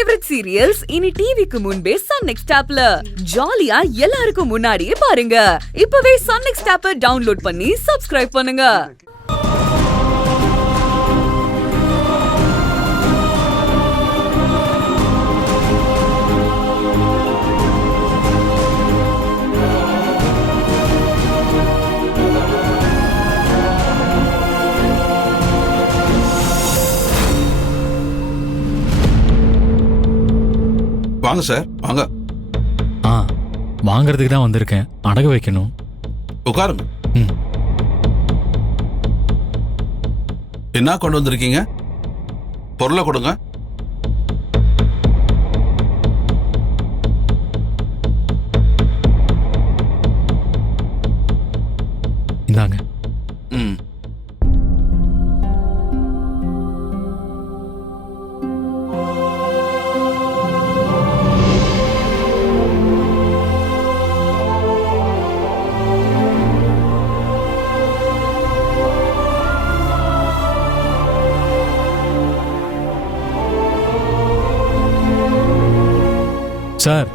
Favourite serials இனி டிவிக்கு முன்பே சன் நெக்ஸ்ட் ஆப்ல ஜாலியா எல்லாருக்கும் முன்னாடியே பாருங்க. இப்பவே சன் நெக்ஸ்ட் ஆப்பை டவுன்லோட் பண்ணி சப்ஸ்கிரைப் பண்ணுங்க. வாங்க சார், வாங்க. வாங்கறதுக்கு தான் வந்திருக்கேன். அடகு வைக்கணும். உட்காருங்க. ம். என்ன கொண்டு வந்திருக்கீங்க? பொருளை கொடுங்க. இந்தாங்க. ம். சார்,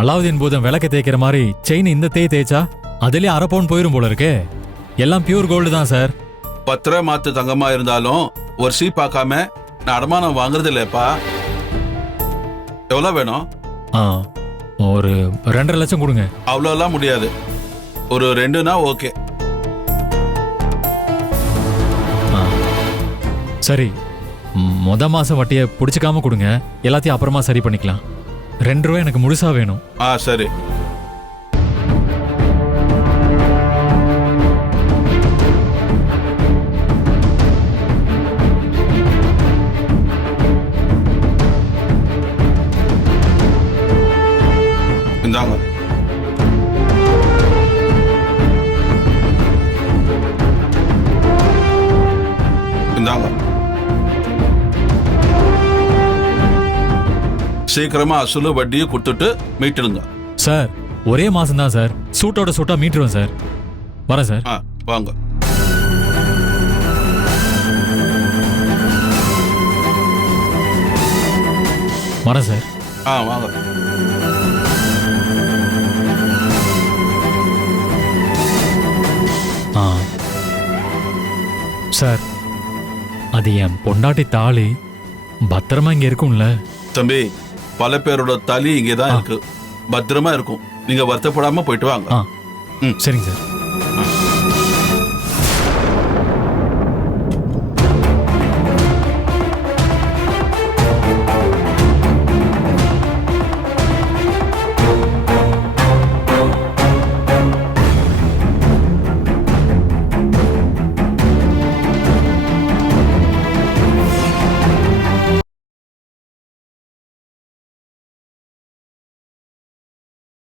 அலாவுதீன் பூதம் விளக்க தேய்க்கிற மாதிரி செயின் இந்த தேய்ச்சா அதுலயே அரை பவுன் போயிரும் போல இருக்கே. எல்லாம் பியூர் கோல்டு தான் சார். 10 ரூபா மாத்து தங்கமா இருந்தாலும் ஒரு சீ பார்க்காம நான் அடமானம் வாங்குறது இல்லப்பா. எவ்வளவு வேணும்? ஒரு 2.5 லட்சம் கொடுங்க. அவ்வளோலாம் முடியாது. ஒரு 2னா ஓகே. சரி, மாசம் வட்டியை பிடிச்சிக்காம கொடுங்க. எல்லாத்தையும் அப்புறமா சரி பண்ணிக்கலாம். 2 ரூபாய் எனக்கு முழுசா வேணும். சரி. இந்தாங்க. இந்தாங்க. சீக்கிரமா அசலு வட்டியை கொடுத்துட்டு மீட்டுடுங்க. சார், ஒரே மாசம் தான் சார். சூட்டோட சூட்டா மீட்டுருவேன் சார். வரேன் சார். வாங்க. வரேன் சார். வாங்க. சார், அது என் பொண்டாட்டி தாலி பத்திரமா இங்க இருக்கும்ல? தம்பி, பல பேரோட தாலி இங்கேதான் இருக்கு. பத்திரமா இருக்கும். நீங்க வருத்தப்படாம போயிட்டு வாங்க. சரிங்க சார்.